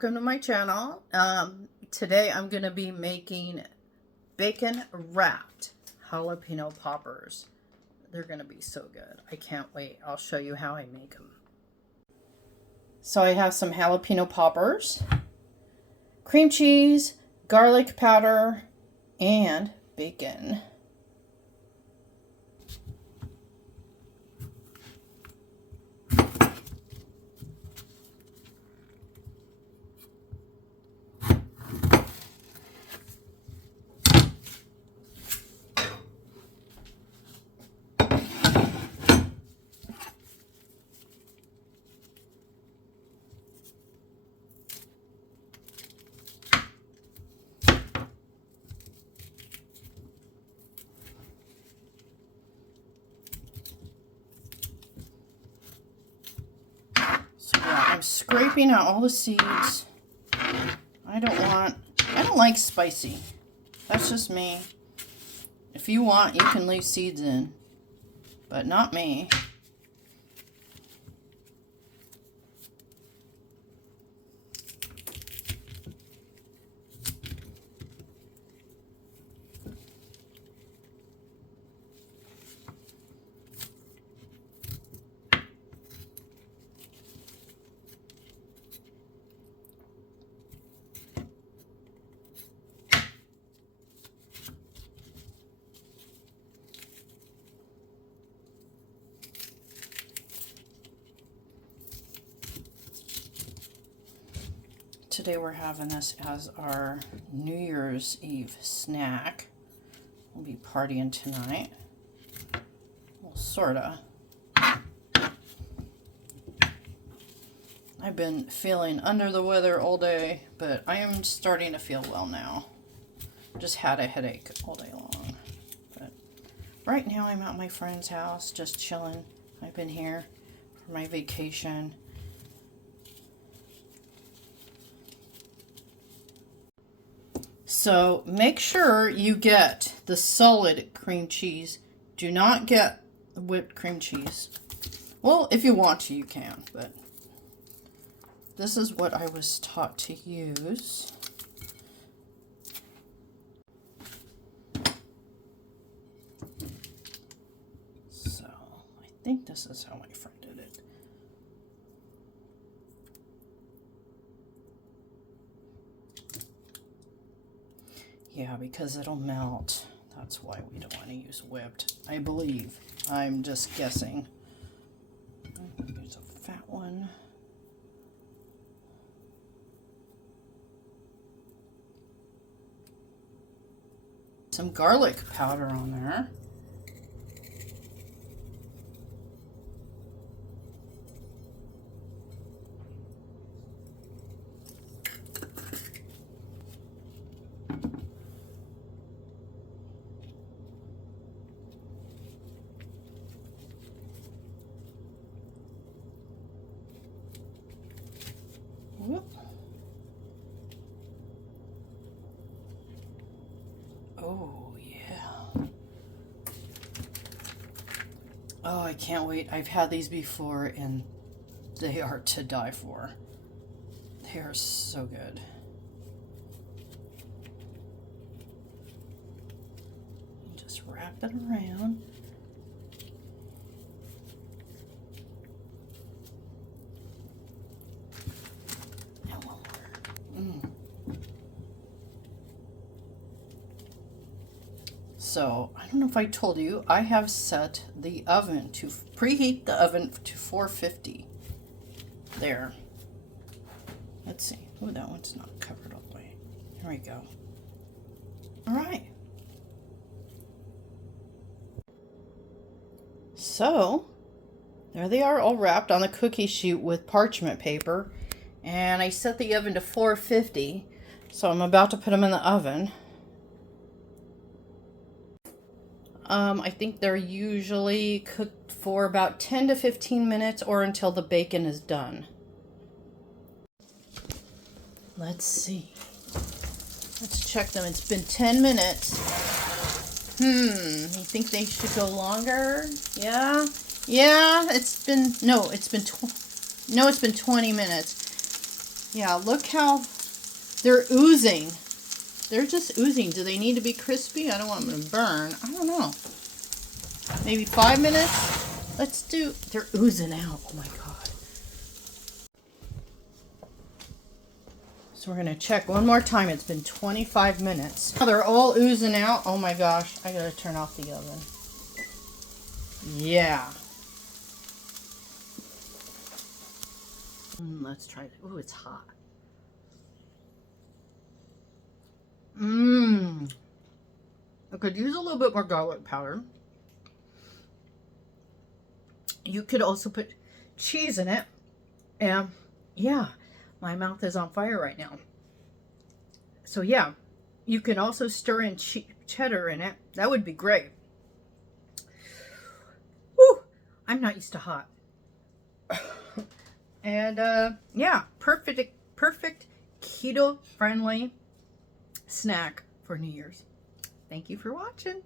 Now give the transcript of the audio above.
welcome to my channel. Today I'm going to be making bacon wrapped jalapeno poppers. They're going to be so good. I can't wait. I'll show you how I make them. So I have some jalapeno poppers, cream cheese, garlic powder, and bacon. So yeah, I'm scraping out all the seeds. I don't like spicy. That's just me. If you want, you can leave seeds in, but not me. Today we're having this as our New Year's Eve snack. We'll be partying tonight. Well, sorta. I've been feeling under the weather all day, but I am starting to feel well now. Just had a headache all day long. But right now I'm at my friend's house just chilling. I've been here for my vacation. So make sure you get the solid cream cheese. Do not get whipped cream cheese. Well, if you want to, you can, but this is what I was taught to use. So I think this is how my friend did it. Yeah, because it'll melt. That's why we don't want to use whipped, I believe. I'm just guessing. Here's a fat one. Some garlic powder on there. Whoop. Oh, yeah. Oh, I can't wait. I've had these before, and they are to die for. They are so good. Just wrap it around. So, I don't know if I told you, I have set the oven to preheat the oven to 450. There. Let's see. Oh, that one's not covered all the way. There we go. All right. So, there they are, all wrapped on the cookie sheet with parchment paper. And I set the oven to 450. So I'm about to put them in the oven. I think they're usually cooked for about 10 to 15 minutes or until the bacon is done. Let's see. Let's check them. It's been 10 minutes. You think they should go longer? Yeah? Yeah, it's been 20 minutes. Yeah, look how they're oozing. They're just oozing. Do they need to be crispy? I don't want them to burn. I don't know. Maybe 5 minutes? Let's do... They're oozing out. Oh my God. So we're going to check one more time. It's been 25 minutes. Now they're all oozing out. Oh my gosh. I got to turn off the oven. Yeah. Let's try it. Ooh, it's hot. Mmm. I could use a little bit more garlic powder. You could also put cheese in it. And yeah, my mouth is on fire right now. So yeah, you can also stir in cheddar in it. That would be great. Whew, I'm not used to hot. And yeah, perfect keto friendly snack for New Year's. Thank you for watching.